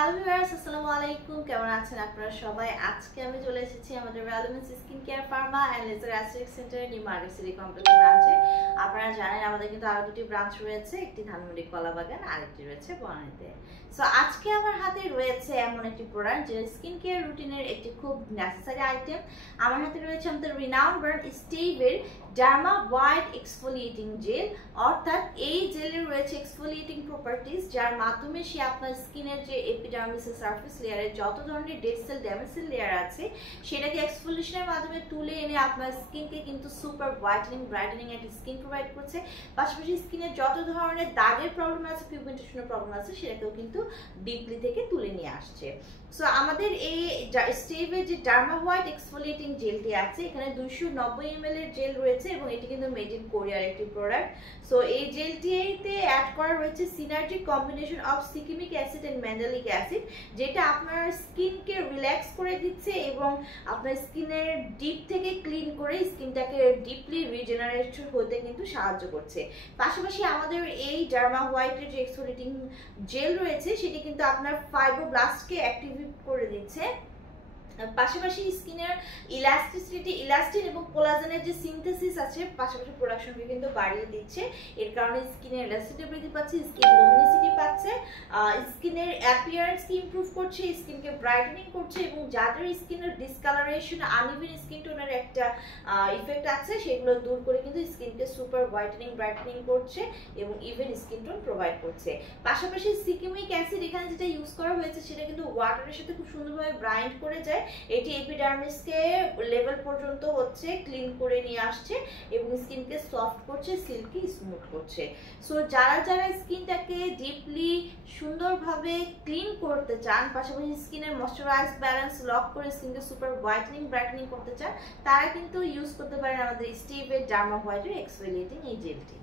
Hello viewers, আসসালামু আলাইকুম। কেমন আছেন আপনারা সবাই? আজকে আমি চলে এসেছি আমাদের Valuemens skin care pharma and laser aesthetic সেন্টারের নিউ মার্কেট সিটি কমপ্লেক্স ব্রাঞ্চে। আপনারা জানেন আমাদের কিন্তু আরো দুটি ব্রাঞ্চ রয়েছে, একটি ধানমন্ডি কলাবাগান আর একটি রয়েছে বনানীতে। সো আজকে আমার হাতে রয়েছে এমন একটি প্রোডাক্ট যেটা স্কিন কেয়ার রুটিনের একটি খুব নেসেসারি আইটেম। আমার হাতে রয়েছে আমাদের রিনাউন্ড ব্র্যান্ড স্টেভের ডার্মা হোয়াইট এক্সফোলিয়েটিং জেল, অর্থাৎ এই জেলের রয়েছে এক্সফোলিয়েটিং প্রপার্টিজ যার মাধ্যমে সে আপনার স্কিনের যে এপিডার্মিসের সারফেস লেয়ারে যত ধরনের dead cell damage cell layer আছে সেটাকে এক্সফোলিয়েশনের মাধ্যমে তুলে এনে আপনার স্কিনকে কিন্তু সুপার হোয়াইটেনিং ব্রাইটেনিং একটা স্কিন প্রোভাইড করছে। পাশাপাশি স্কিনের যত ধরনের দাগের প্রবলেম আছে, পিগমেন্টেশনের প্রবলেম আছে সেটাকেও কিন্তু ডিপলি থেকে তুলে নিয়ে আসছে। সো আমাদের এই স্টেভের যে ডার্মা হোয়াইট এক্সফোলিয়েটিং জেলটি আছে, এখানে 290 ml এর জেল রয়েছে এবং এটি কিন্তু মেড ইন কোরিয়ার একটি প্রোডাক্ট। সো এই জেলটিতে অ্যাড করা রয়েছে সিনার্জিক কম্বিনেশন অফ সিকিমিক অ্যাসিড এন্ড ম্যান্ডেলিক অ্যাসিড, যেটা আপনার স্কিনকে রিল্যাক্স করে দিচ্ছে এবং আপনার স্কিনের ডিপ থেকে ক্লিন করে স্কিনটাকে ডিপলি রিজেনারেট হতে কিন্তু সাহায্য করছে। পাশাপাশি আমাদের এই ডার্মা হোয়াইটের যে এক্সফোলিয়েটিং জেল রয়েছে সেটি কিন্তু আপনার ফাইব্রোব্লাস্টকে অ্যাক্টিভেট করে দিচ্ছে। পাশাপাশি স্কিনের ইলাস্টিন এবং কোলাজেনের যে সিনথেসিস আছে পাশাপাশি প্রোডাকশনকে কিন্তু বাড়িয়ে দিচ্ছে। এর কারণে স্কিনের ইলাস্টিসিটি বৃদ্ধি পাচ্ছে, স্কিন লুমিনিসিটি পাচ্ছে, স্কিনের অ্যাপিয়ারেন্সকে ইমপ্রুভ করছে, স্কিনকে ব্রাইটেনিং করছে এবং যাদের স্কিনের ডিসকালারেশন আনইভেন স্কিন টোনের একটা ইফেক্ট আছে সেগুলো দূর করে কিন্তু স্কিনকে সুপার হোয়াইটেনিং ব্রাইটেনিং করছে এবং ইভেন স্কিন টোন প্রোভাইড করছে। পাশাপাশি সিকিমিক অ্যাসিড এখানে যেটা ইউজ করা হয়েছে সেটা কিন্তু ওয়াটারের সাথে খুব সুন্দরভাবে ব্রাইন্ড করে যায়। এটি এপিডার্মিসকে লেভেল পর্যন্ত ক্লিন করে নিয়ে আসছে এবং স্কিনকে সফট করছে, সিল্কি স্মুথ করছে। সো যারা স্কিনটাকে ডিপলি সুন্দরভাবে ক্লিন করতে চান, পাশাপাশি স্কিনের ময়শ্চারাইজ ব্যালেন্স লক করে স্কিনকে সুপার হোয়াইটেনিং ব্রাইটেনিং করতে চান, তারা কিন্তু ইউজ করতে পারেন আমাদের স্টেভের ডার্মা হোয়াইটের এক্সফোলিয়েটিং এই জেলটি।